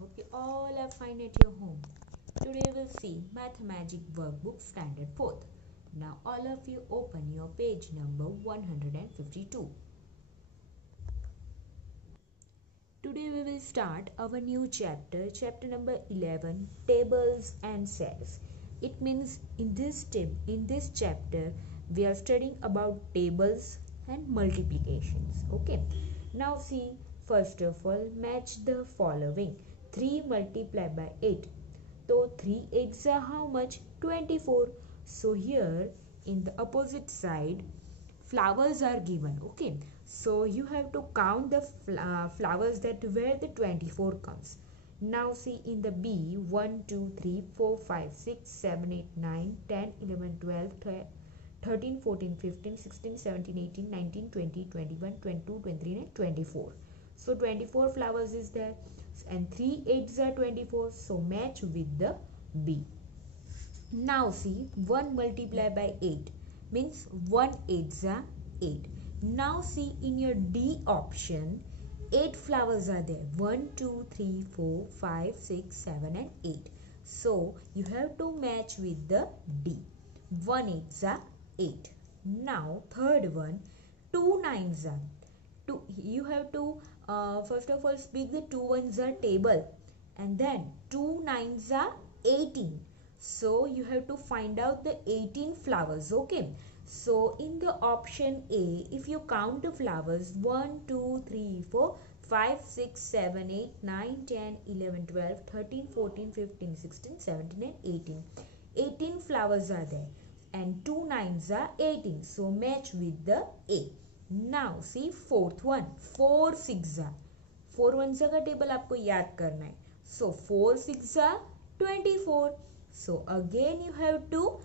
hope you all are fine at your home. Today we'll see Mathemagic Workbook Standard 4th. Now all of you open your page number 152. Today we will start our new chapter, chapter number 11, Tables and Cells. It means in this chapter we are studying about tables and multiplications. Okay. Now see, first of all, match the following. 3 multiplied by 8. So 3 8s are how much? 24. So here in the opposite side, flowers are given. Okay. So you have to count the flowers that where the 24 comes. Now see in the B, 1, 2, 3, 4, 5, 6, 7, 8, 9, 10, 11, 12, 13, 14, 15, 16, 17, 18, 19, 20, 21, 22, 23 and 24. So 24 flowers is there and 3 8s are 24. So match with the B. Now see, 1 multiplied by 8 means 1 8s are 8. Now see in your D option, 8 flowers are there. 1, 2, 3, 4, 5, 6, 7 and 8. So you have to match with the D. 1 8s are 8. Now third one, 2 9s are 2. You have to first of all speak the 2 1s are table and then 2 9s are 18. So you have to find out the 18 flowers. Okay. So in the option A, if you count the flowers 1, 2, 3, 4, 5, 6, 7, 8, 9, 10, 11, 12, 13, 14, 15, 16, 17 and 18. 18 flowers are there and 2 9s are 18. So match with the A. Now see fourth one, 4 6s are 4 1s का table आपको याद करना है. So 4 6s are 24. So again you have to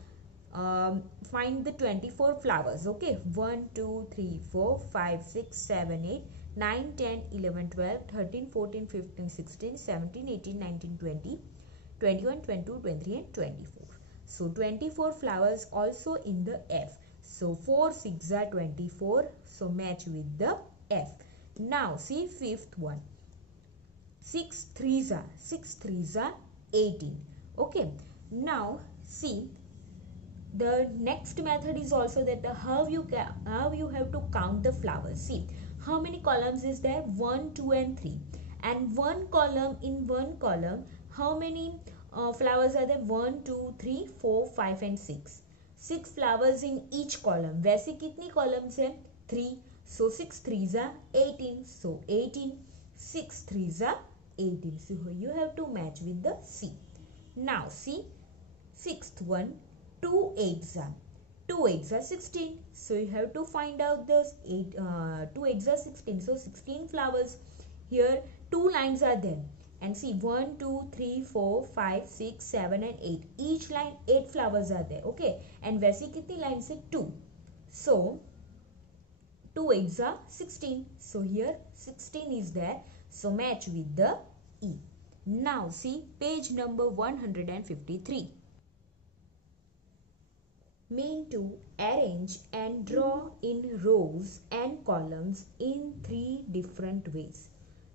find the 24 flowers. Okay, 1 2 3 4 5 6 7 8 9 10 11 12 13 14 15 16 17 18 19 20 21 22 23 and 24. So 24 flowers also in the F. So 4 6s are 24. So match with the F. Now see fifth one. 6 3s are 18. Okay. Now see the next method is also that how you have to count the flowers. See how many columns is there? 1 2 and 3. And one column, in one column how many flowers are there? 1 2 3 4 5 and 6. 6 flowers in each column. वैसे कितनी columns है? 3. So 6 3s are 18. So 18. 6 3s are 18. So you have to match with the C. Now see sixth one, 2 8s are 16. So you have to find out the 2 8s are 16. So 16 flowers. Here 2 lines are there. And see 1 2 3 4 5 6 7 and 8. Each line 8 flowers are there. Okay. And वैसे कितनी lines है? 2. So 2 8s are 16. So here 16 is there. So match with the E. Now see page number 153. Mean to arrange and draw in rows and columns in 3 different ways.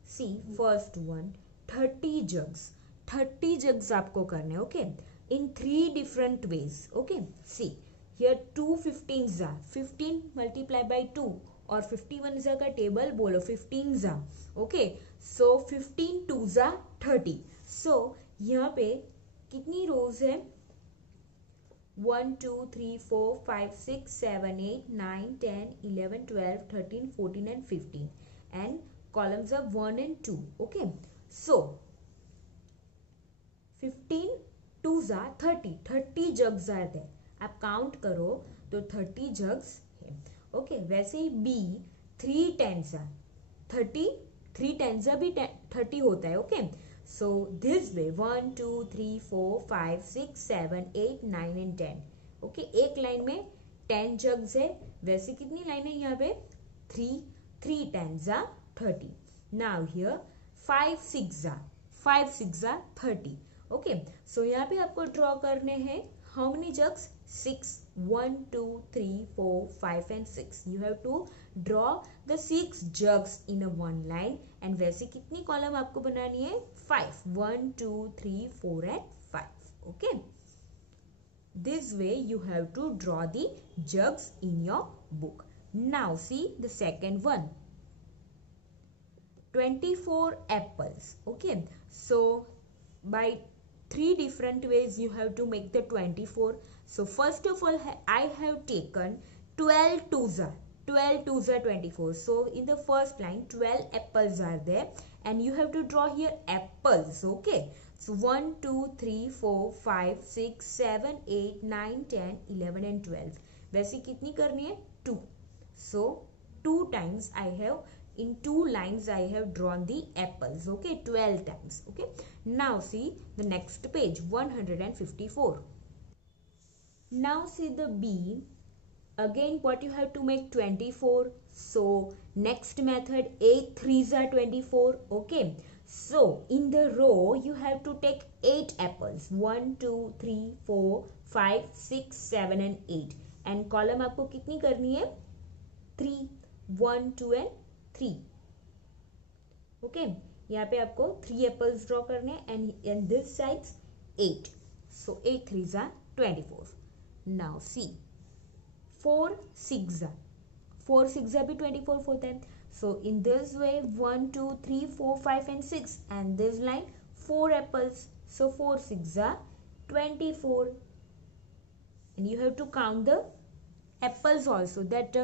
See first one, 30 jugs. 30 jugs आपको करने. Okay. In 3 different ways. Okay. See here 2 15s are 15 multiplied by 2 और 51s का table बोलो 15s are. Okay. So 15 2s are 30. So यहाँ पे कितनी रोज है? 1 2 3 4 5 6 7 8 9 10 11 12 13 14 and 15. And columns are 1 and 2. Okay. So 15 2s are 30. 30 jugs are there. आप count करो तो 30 jugs है. ओके. वैसे ही B 3 10s are 30. 3 10s are भी 30 होता है. Okay. So this way 1 2 3 4 5 6 7 8 9 and 10. Okay. एक लाइन में 10 jugs है. वैसे कितनी लाइन है यहाँ पे? 3 10s are 30. Now here 5 6s are 30. Okay. सो यहाँ पे आपको ड्रॉ करने हैं how many jugs? 6. 1 2 3 4 5 and 6. You have to draw the 6 jugs in a one line and वैसे कितनी कॉलम आपको बनानी है 5 1 2 3 4 and 5 okay this way you have to draw the jugs in your book. Now see the second one 24 apples okay so by 3 different ways you have to make the 24. So first of all I have taken 12 twos are 24. So in the first line 12 apples are there and you have to draw here apples okay so 1 2 3 4 5 6 7 8 9 10 11 and 12 वैसे कितनी करनी है 2 so 2 times I have in 2 lines I have drawn the apples okay 12 times okay now see the next page 154. Now see the B again what you have to make 24 so next method 8 3s are 24 okay so in the row you have to take 8 apples 1 2 3 4 5 6 7 and 8 and column आपको कितनी करनी है 3 1 2 and 3 okay यहाँ पे आपको 3 apples draw करने and this sides 8 so 8 3s are 24. Now see 4 6s are भी 24 होता है so in this way 1 2 3 4 5 and 6 and this line 4 apples so 4 6s are 24 and you have to count the apples also that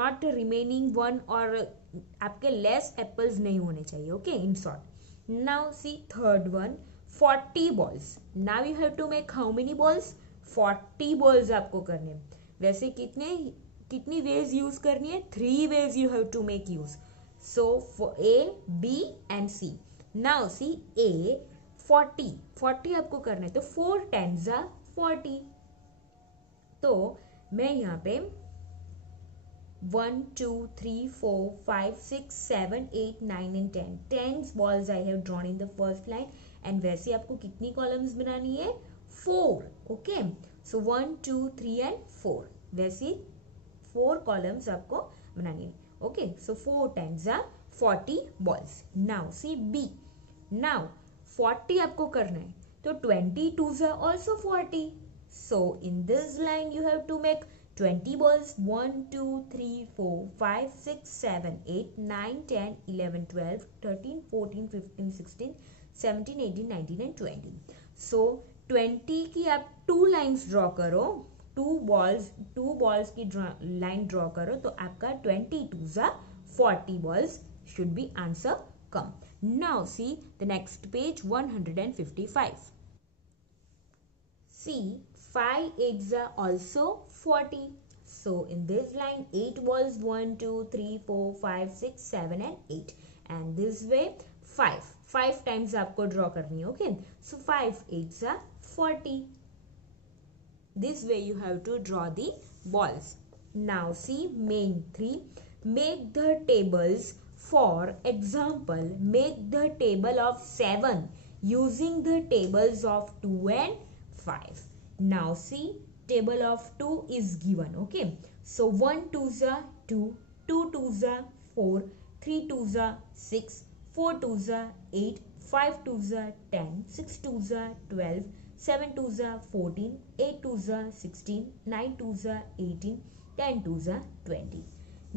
not remaining one or आपके less apples नहीं होने चाहिए okay in short now see third one 40 balls now you have to make how many balls 40 balls आपको करने वैसे कितनी ways use करनी है 3 ways you have to make use so A B and C now see A 40 आपको करना है तो 4 10s are 40 तो मैं यहाँ पे 1 2 3 4 5 6 7 8 9 and 10 10 balls I have drawn in the first line and वैसे आपको कितनी कॉलम्स बनानी है 4 ओके सो 1 2 3 and 4 वैसे 4 कॉलम्स आपको बनानी है okay so 4 10s are 40 balls. Now see B now 40 आपको करना है तो 22s are also 40 so in this line you have to make 20 balls 1 2 3 4 5 6 7 8 9 10 11 12 13 14 15 16 17 18 19 and 20 so 20 की आप 2 lines draw करो 2 balls की line draw करो तो आपका 22s are 40 balls should be answer come. Now see the next page 155. See 5 8s are also 40 so in this line 8 balls 1 2 3 4 5 6 7 and 8 and this way 5 times आपको draw करनी है okay so 5 8s are 40 this way you have to draw the balls. Now see main 3 make the tables for example make the table of 7 using the tables of 2 and 5. Now see table of 2 is given okay so 1 2s are 2 2 2s are 4 3 2s are 6 4 2s are 8 5 2s are 10 6 2s are 12 7 2s are 14 8 2s are 16 9 2s are 18 10 2s are 20.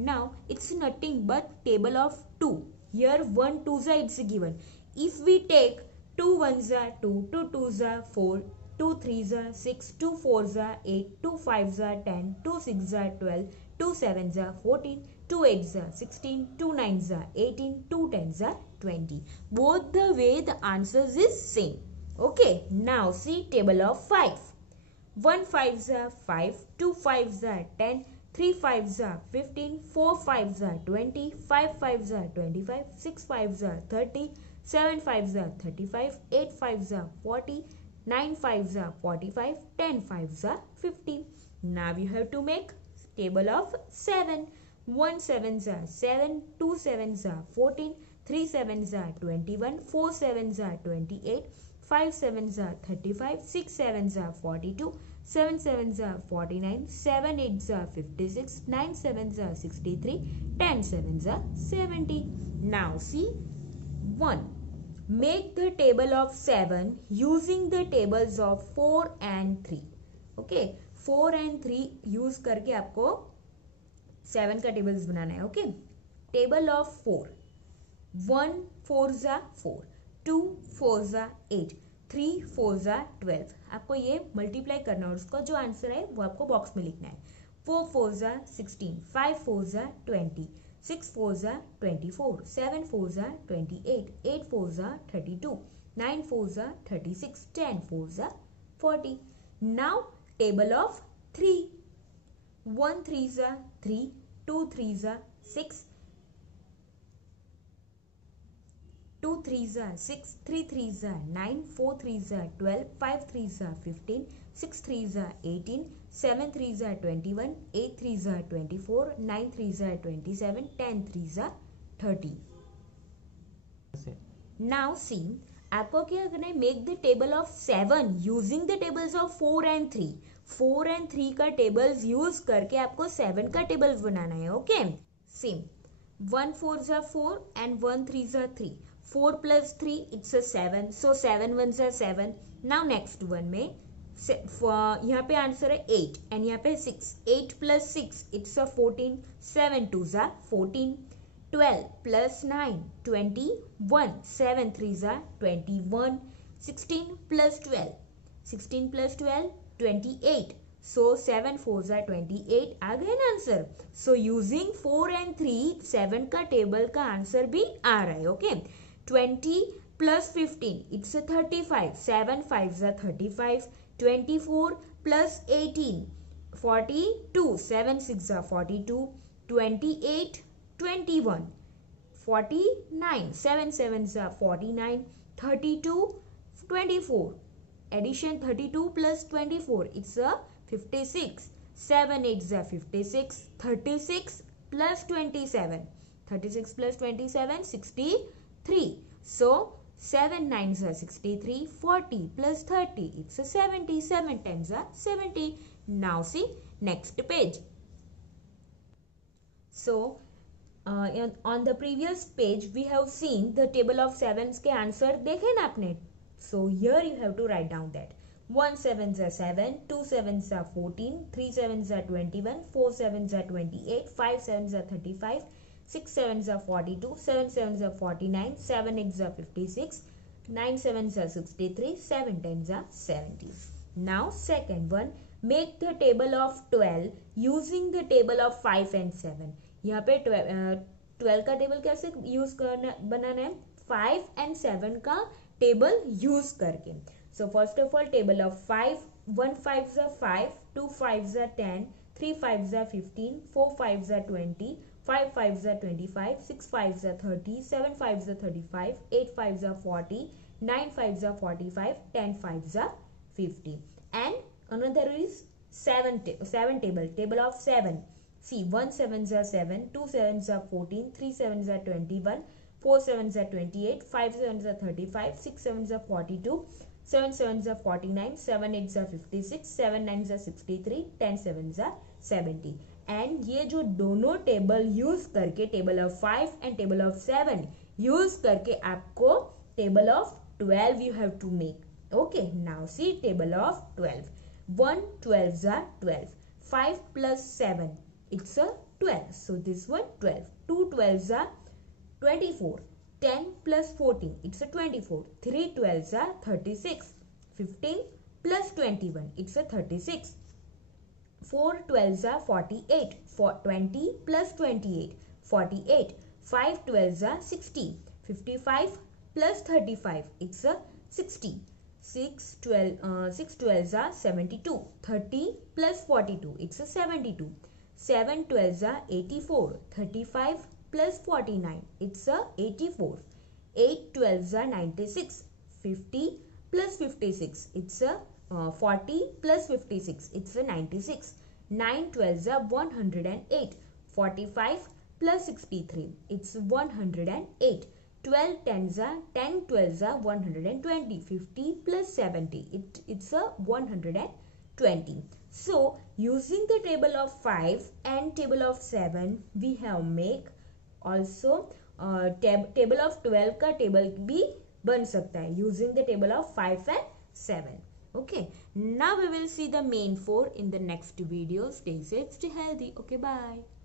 Now it's nothing but table of 2 here 1 2s are it's given if we take 2 1s are 2 2 2s are 4 2 3s are 6 2 4s are 8 2 5s are 10 2 6s are 12 2 7s are 14 2 8s are 16 2 9s are 18 2 10s are 20 both the way the answers is same okay now see table of 5 1 5s are 5 2 5s are 10 3 5s are 15 4 5s are 20 5 5s are 25 6 5s are 30 7 5s are 35 8 5s are 40 9 5s are 45 10 5s are 50. Now you have to make table of 7 1 7s are 7 2 7s are 14 3 7s are 21 4 7s are 28 5 sevens are 35, 6 sevens are 42, 7 sevens are 49, 7 eights are 56, 9 sevens are 63, 10 sevens are 70. Now see 1. Make the table of 7 using the tables of 4 and 3. Okay, 4 and 3 use करके आपको 7 का tables बनाना है. Okay, table of 4. 1 4 जा 4, 2 4 जा 8, 3 4 जा 12. आपको ये multiply करना है और उसका जो आंसर है वो आपको बॉक्स में लिखना है. 4 4 जा 16, 5 4 जा 20, 6 4 जा 24, 7 4 जा 28, 8 4 जा 32, 9 4 जा 36, 10 4 जा 40. Now table of 3. 1 3 जा 3, 2 3 जा 6, 2 3 जा 6, 3 3 जा 9, 4 3 जा 12, 5 3 जा 15, 6 3 जा 18, 7 3 जा 21, 8 3 जा 24, 9 3 जा 27, 10 3 जा 30. Now see, आपको क्या करना है? Make the table of 7 using the tables of 4 and 3. 4 and 3 का टेबल्स यूज करके आपको 7 का टेबल्स बनाना है. ओके, सेम 1 4 जा 4 एंड 1 3 जा 3. 4 plus 3 it's a 7, so 7 ones are 7. Now next one में यहाँ पे आंसर है 8 एंड यहाँ पे 6. 8 plus 6 it's a 14. 7 2s are 14. 12 plus 9 21. 7 3s are 21. 16 plus 12. 16 plus 12 28. So 7 4s are 28. आ गए ना आंसर. So using 4 and 3 7 का टेबल का आंसर भी आ रहा है. Okay, 20 plus 15 it's a 35. 7 5s are 35. 24 plus 18 42. 7 6 are 42. 28 21. 49. 7 7s are 49. 32 24. Addition 32 plus 24 it's a 56. 7 8s are 56. 36 plus 27. 36 plus 27 63. So 7 9s are 63. 40 plus 30 it's a 70. 7 10s are 70. Now see next page. So on the previous page we have seen the table of 7s के answer देखे ना आपने. So here you have to write down that 1 7s are 7, 2 7s are 14, 3 7s are 21, 4 7s are 28, 5 7s are 35, 6 7s are 42, 7 7s are 49, 7 8s are 56, 9 7s are 63, 7 10s are 70. Now second one, make the table of 12 using the table of 5 and 7. यहाँ पे 12 का table कैसे use करना बनाना है? 5 and 7 का table use करके. So first of all table of 5. 1 5s are 5, 2 5s are 10, 3 5s are 15, 4 5s are 20, 5 5s are 25, 6 5s are 30, 7 5s are 35, 8 5s are 40, 9 5s are 45, 10 5s are 50. And another is 7 table of 7. See, 1 7s are 7, 2 7s are 14, 3 7s are 21, 4 7s are 28, 5 7s are 35, 6 7s are 42, 7 7s are 49, 7 8s are 56, 7 9s are 63, 10 7s are 70. And ये जो दोनों table use करके table of 5 and table of 7 use करके आपको table of 12 you have to make. Okay, now see table of 12. 1 12s are 12. 5 plus 7 it's a 12. So this one 12. 2 12s are 24. 10 plus 14 it's a 24. 3 12s are 36. 15 plus 21 it's a 36. 4 12s are 48. 20 plus 28 48. 5 12s are 60. 55 plus 35 it's a 60. 6 12s are 72. 30 plus 42 it's a 72. 7 12s are 84. 35 plus 49 it's a 84. 8 12s are 96. 50 plus 56 it's a 40 plus 56 it's a 96. 9 12s are 108. 45 plus 63 it's 108. 12 tens are 10 12s are 120. 50 plus 70, it's a 120. So using the table of 5 and table of 7 we have make also table of 12 का table भी बन सकता है using the table of 5 and 7. Okay, now we will see the main 4 in the next video. Stay safe, stay healthy. Okay, bye.